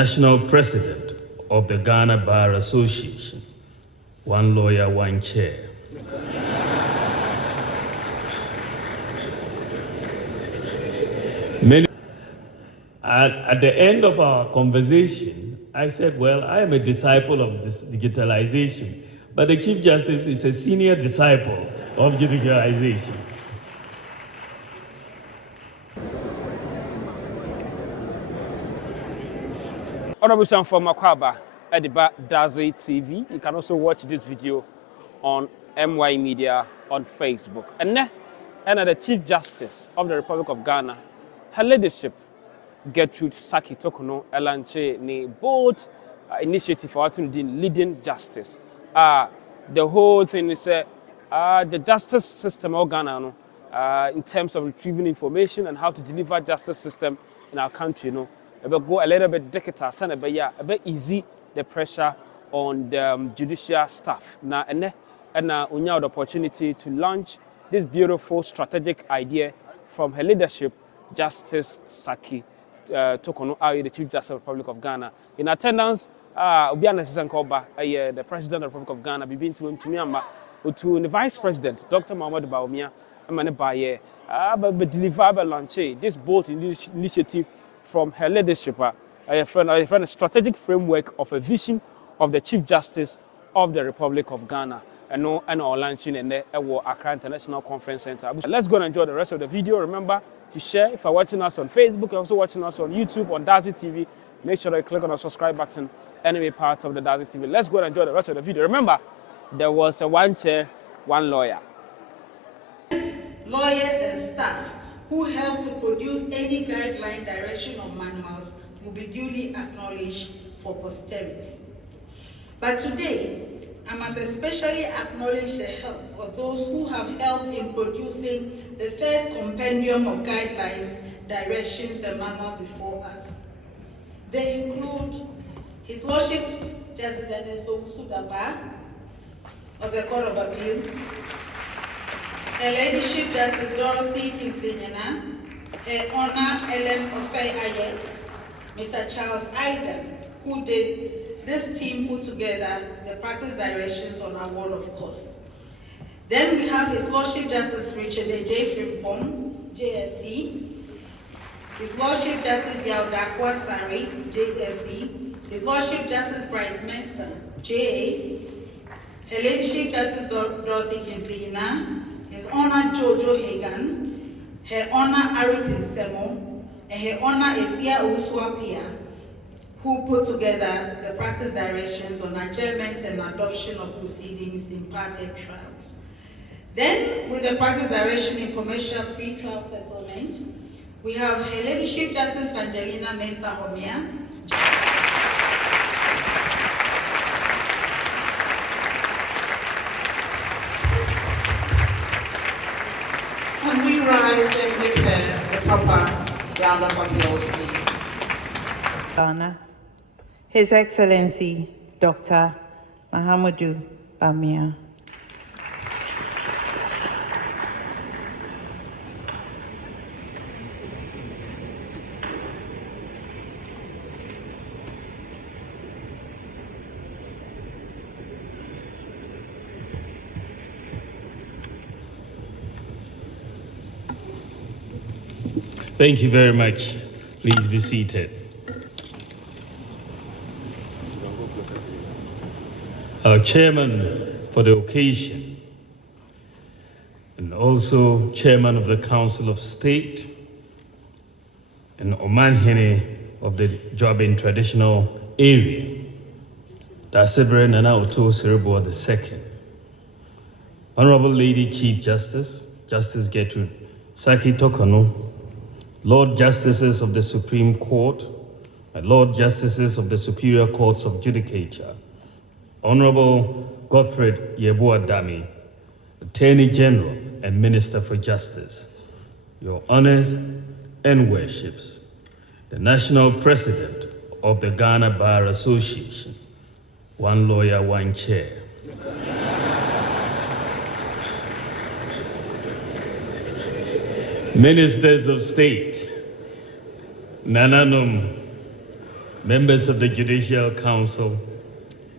national president of the Ghana Bar Association, one lawyer, one chair. At the end of our conversation, I said, well, I am a disciple of this digitalization, but the Chief Justice is a senior disciple of digitalization. Honorable from Makwaba, Ediba Dazi TV. You can also watch this video on MY Media on Facebook. And the Chief Justice of the Republic of Ghana, her leadership, Gertrude Torkono, Elanche, ni bold initiative for leading justice. The whole thing is the justice system of Ghana, in terms of retrieving information and how to deliver justice system in our country, go a little bit digital, a bit easy the pressure on the judicial staff. Now, we have the opportunity to launch this beautiful strategic idea from her leadership, Justice Saki Torkono, the Chief Justice of the Republic of Ghana. In attendance, the President of the Republic of Ghana, Bibin to the Vice President, Dr. Bawumia, deliver launch this bold initiative from her leadership, a strategic framework of a vision of the Chief Justice of the Republic of Ghana, and our launching in the Accra International Conference Center. Let's go and enjoy the rest of the video. Remember to share. If you're watching us on Facebook, you're also watching us on YouTube, on Dazi TV, make sure that you click on the subscribe button and be part of the Dazi TV. Let's go and enjoy the rest of the video. Remember, there was a one chair, one lawyer. Lawyers and staff who help to produce any guideline, direction, or manuals will be duly acknowledged for posterity. But today, I must especially acknowledge the help of those who have helped in producing the first compendium of guidelines, directions, and manual before us. They include His Lordship Justice Ernesto Usudaba of the Court of Appeal, Her Ladyship Justice Dorothy Kingsley-Nyana, Her Honor Ellen Ofei-Ayer, Mr. Charles Aidan, who did this team put together the practice directions on award of course. Then we have His Lordship Justice Richard J. Frimpong, JSC, His Lordship Justice Yaudakwa Sari, JSC, His Lordship Justice Bright Mensah, JA, Her Ladyship Justice Dorothy Kingsley-Nyana, His Honor Jojo Hagan, Her Honor Aritin Semo, and Her Honor Efia Uswapia, who put together the practice directions on adjournment and adoption of proceedings in party trials. Then, with the practice direction in commercial pre-trial settlement, we have Her Ladyship Justice Angelina Mensah Homia, Can we rise and give her the proper round of applause, please? Ghana, His Excellency Dr. Mahamudu Bawumia. Thank you very much. Please be seated. Our chairman for the occasion, and also chairman of the Council of State, and Omanhene of the Jobin traditional area, Dasebre Nana Oto Serebo II, Honorable Lady Chief Justice, Justice Gertrude Saki Torkono, Lord Justices of the Supreme Court, and Lord Justices of the Superior Courts of Judicature, Honorable Godfred Yeboah-Dami, Attorney General and Minister for Justice, Your Honors and Worships, the National President of the Ghana Bar Association, one lawyer, one chair. Ministers of State, Nananum, members of the Judicial Council,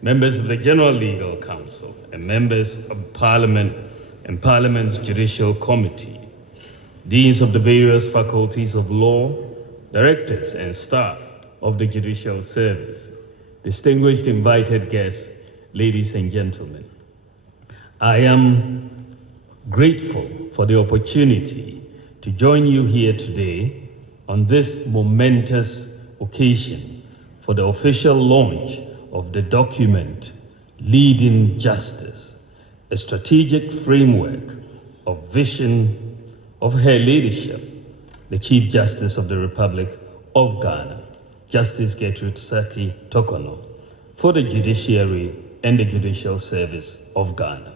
members of the General Legal Council, and members of Parliament and Parliament's Judicial Committee, deans of the various faculties of law, directors and staff of the Judicial Service, distinguished invited guests, ladies and gentlemen. I am grateful for the opportunity to join you here today on this momentous occasion for the official launch of the document Leading Justice, a strategic framework of vision of Her Ladyship, the Chief Justice of the Republic of Ghana, Justice Gertrude Torkono, for the judiciary and the judicial service of Ghana.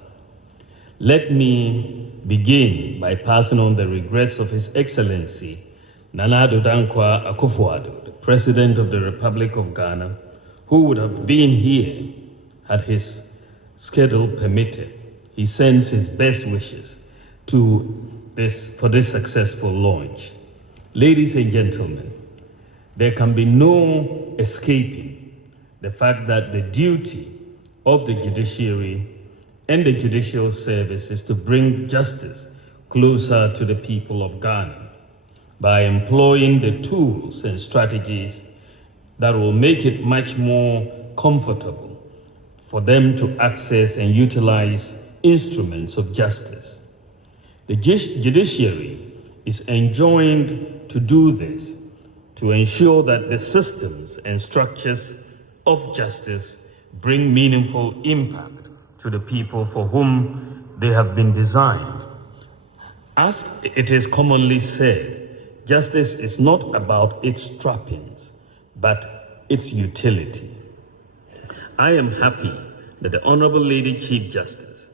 Let me begin by passing on the regrets of His Excellency Nana Addo Dankwa Akufo-Addo, the President of the Republic of Ghana, who would have been here had his schedule permitted. He sends his best wishes for this successful launch. Ladies and gentlemen, there can be no escaping the fact that the duty of the judiciary and the judicial service is to bring justice closer to the people of Ghana by employing the tools and strategies that will make it much more comfortable for them to access and utilize instruments of justice. The judiciary is enjoined to do this to ensure that the systems and structures of justice bring meaningful impact to the people for whom they have been designed. As it is commonly said, justice is not about its trappings, but its utility. I am happy that the Honorable Lady Chief Justice,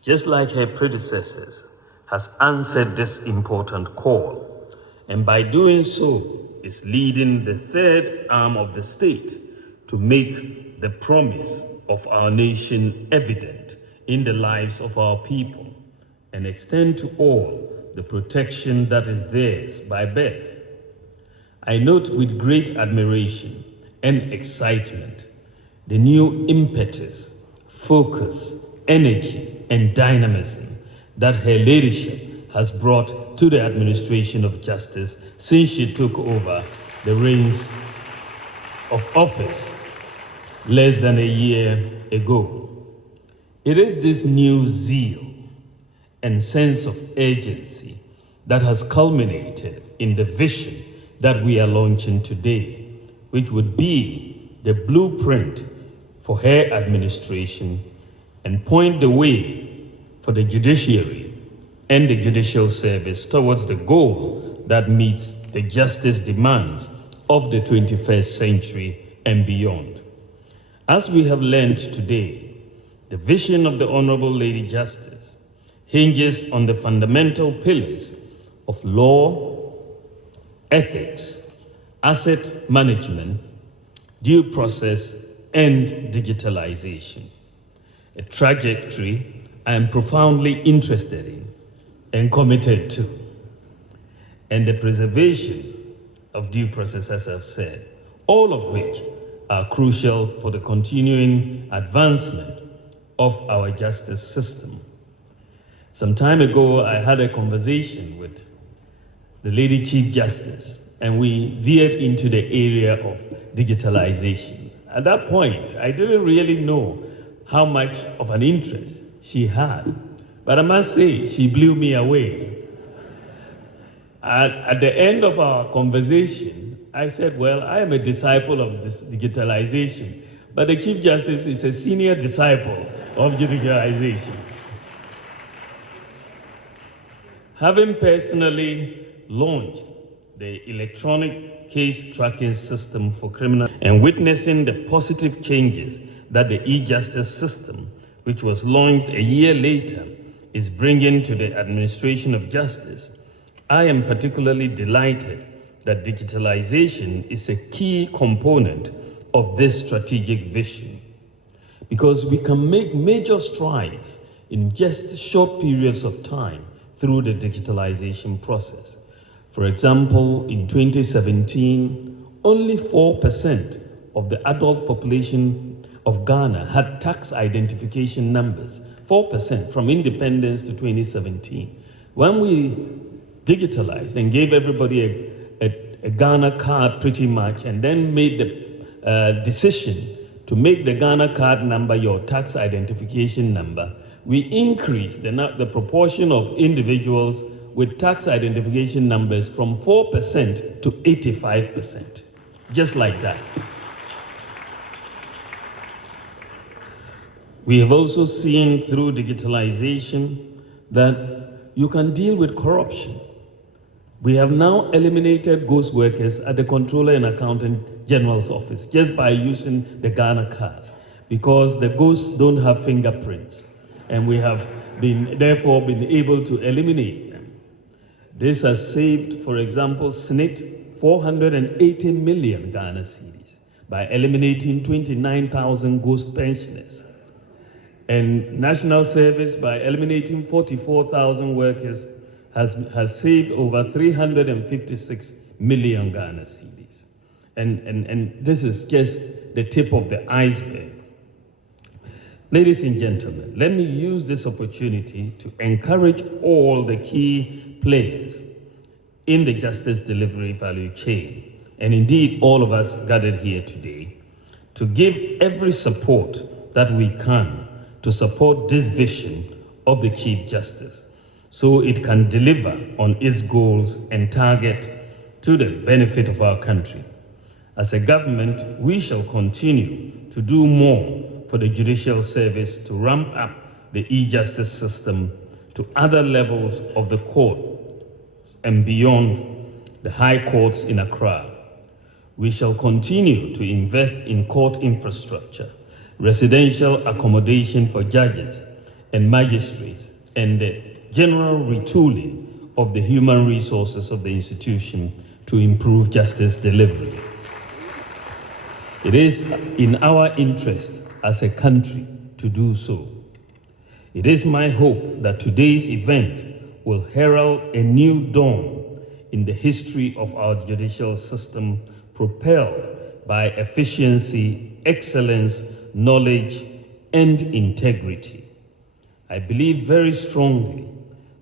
just like her predecessors, has answered this important call, and by doing so is leading the third arm of the state to make the promise of our nation evident in the lives of our people and extend to all the protection that is theirs by birth. I note with great admiration and excitement the new impetus, focus, energy, and dynamism that Her Ladyship has brought to the administration of justice since she took over the reins of office less than a year ago. It is this new zeal and sense of urgency that has culminated in the vision that we are launching today, which would be the blueprint for her administration and point the way for the judiciary and the judicial service towards the goal that meets the justice demands of the 21st century and beyond. As we have learned today, the vision of the Honorable Lady Justice hinges on the fundamental pillars of law, ethics, asset management, due process, and digitalization. A trajectory I am profoundly interested in and committed to, and the preservation of due process, as I've said, all of which are crucial for the continuing advancement of our justice system. Some time ago, I had a conversation with the Lady Chief Justice, and we veered into the area of digitalization. At that point, I didn't really know how much of an interest she had, but I must say, she blew me away. At the end of our conversation, I said, well, I am a disciple of this digitalization, but the Chief Justice is a senior disciple of digitalization. Having personally launched the electronic case tracking system for criminal and witnessing the positive changes that the e-justice system, which was launched a year later, is bringing to the administration of justice, I am particularly delighted that digitalization is a key component of this strategic vision, because we can make major strides in just short periods of time through the digitalization process. For example, in 2017, only 4% of the adult population of Ghana had tax identification numbers, 4% from independence to 2017. When we digitalized and gave everybody a Ghana card pretty much, and then made the decision to make the Ghana card number your tax identification number, we increased the proportion of individuals with tax identification numbers from 4% to 85%, just like that. We have also seen through digitalization that you can deal with corruption. We have now eliminated ghost workers at the Comptroller and Accountant General's office just by using the Ghana card, because the ghosts don't have fingerprints, and we have therefore been able to eliminate them. This has saved, for example, SNIT 480 million Ghana cedis by eliminating 29,000 ghost pensioners, and National Service by eliminating 44,000 workers has saved over 356 million Ghana cedis. And this is just the tip of the iceberg. Ladies and gentlemen, let me use this opportunity to encourage all the key players in the justice delivery value chain, and indeed all of us gathered here today, to give every support that we can to support this vision of the Chief Justice, so it can deliver on its goals and target to the benefit of our country. As a government, we shall continue to do more for the judicial service to ramp up the e-justice system to other levels of the court and beyond the high courts in Accra. We shall continue to invest in court infrastructure, residential accommodation for judges and magistrates, and the general retooling of the human resources of the institution to improve justice delivery. It is in our interest as a country to do so. It is my hope that today's event will herald a new dawn in the history of our judicial system, propelled by efficiency, excellence, knowledge, and integrity. I believe very strongly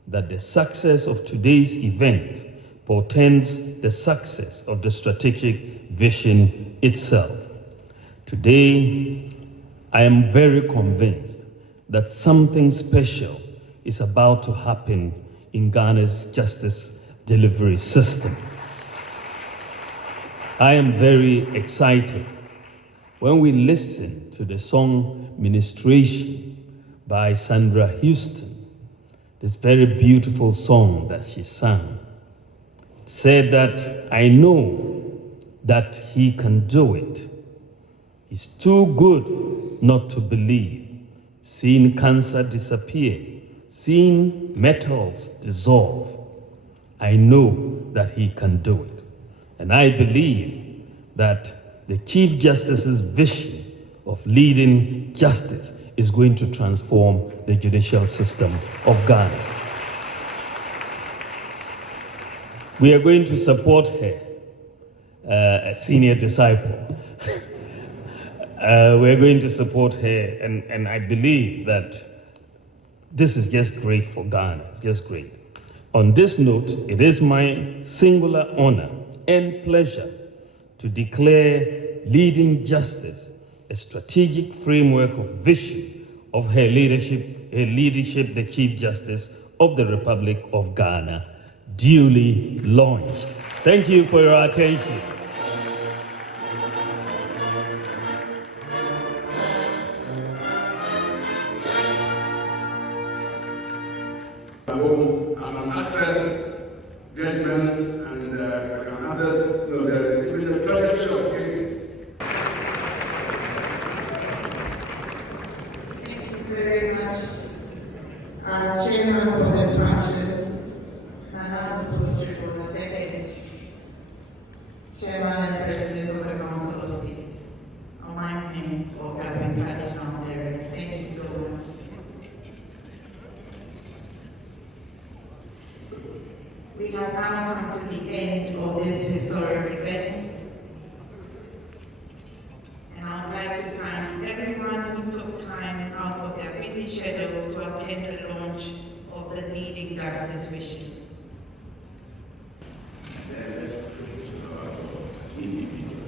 that the success of today's event portends the success of the strategic vision itself. Today, I am very convinced that something special is about to happen in Ghana's justice delivery system. I am very excited when we listen to the song Ministration by Sandra Houston. This very beautiful song that she sang said that, I know that he can do it. He's too good not to believe. Seeing cancer disappear, seeing metals dissolve, I know that he can do it. And I believe that the Chief Justice's vision of leading justice is going to transform the judicial system of Ghana. We are going to support her, a senior disciple. We're going to support her, and I believe that this is just great for Ghana. It's just great. On this note, it is my singular honor and pleasure to declare leading justice a strategic framework of vision of her leadership, the Chief Justice of the Republic of Ghana, duly launched. Thank you for your attention. And an access judgments and an access to the production of cases. Thank you very much, Chairman, for this function, and I'm supposed to for the second Chairman and President of the Council of State. On my name, or Captain Traditional Derek. Thank you so much. We have now come to the end of this historic event. busy schedule to attend the launch of the Leading Justice Vision. Let's pray to God for individual.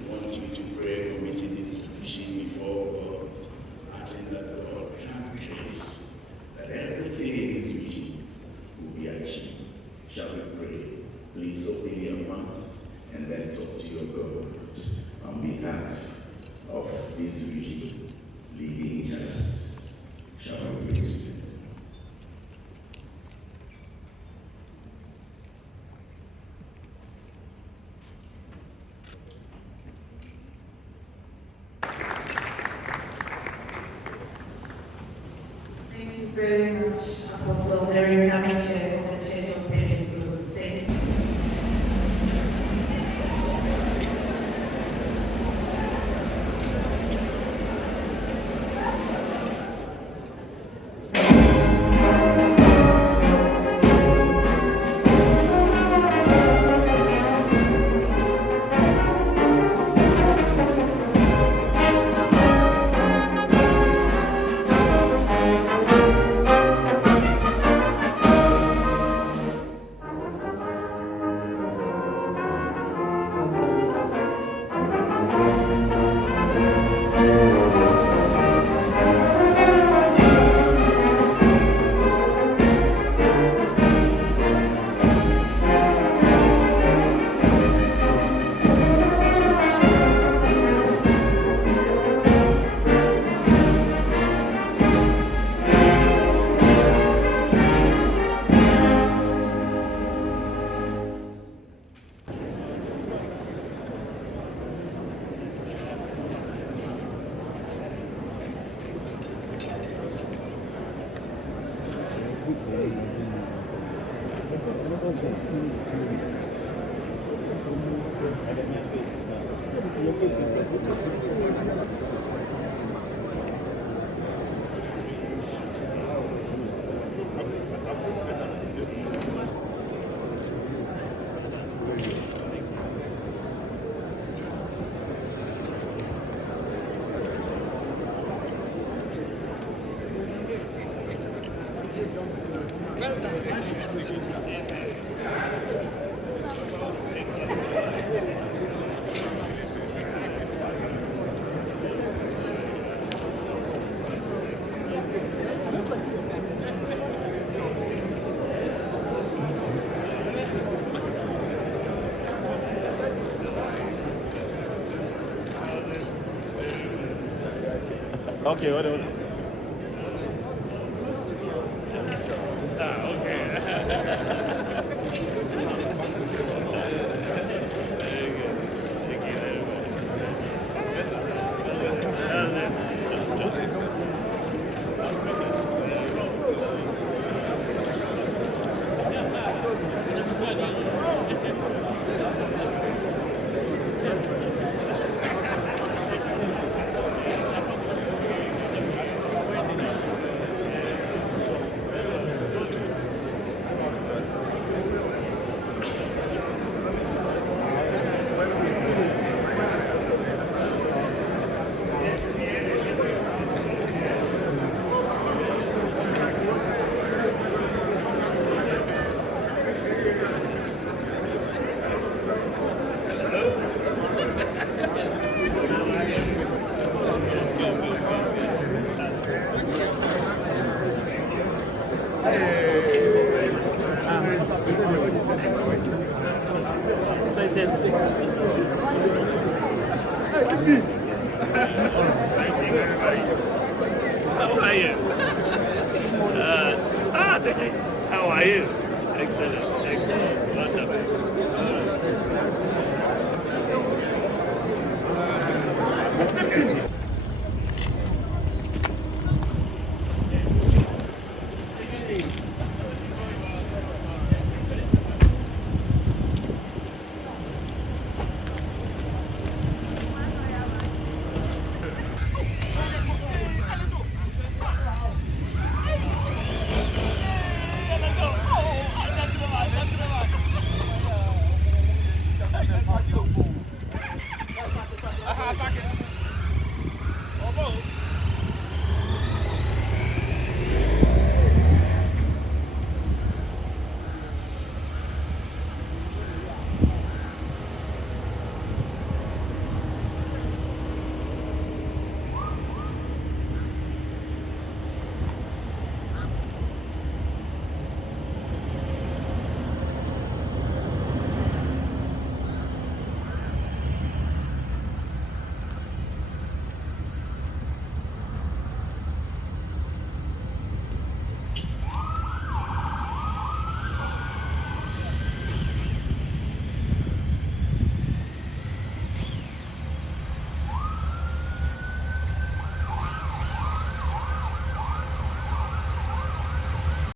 We want you to pray, committing this vision before God, asking that God grant grace, that everything in this vision will be achieved. Shall we pray? Please open your mouth and then talk to your God on behalf of this vision, Leading Justice. Shall we pray together? Thank you very much, Apostle Derek, Chair of the Church of Pentecost. Thank you. Okay, whatever. How are you? How are you? Excellent, excellent, wonderful.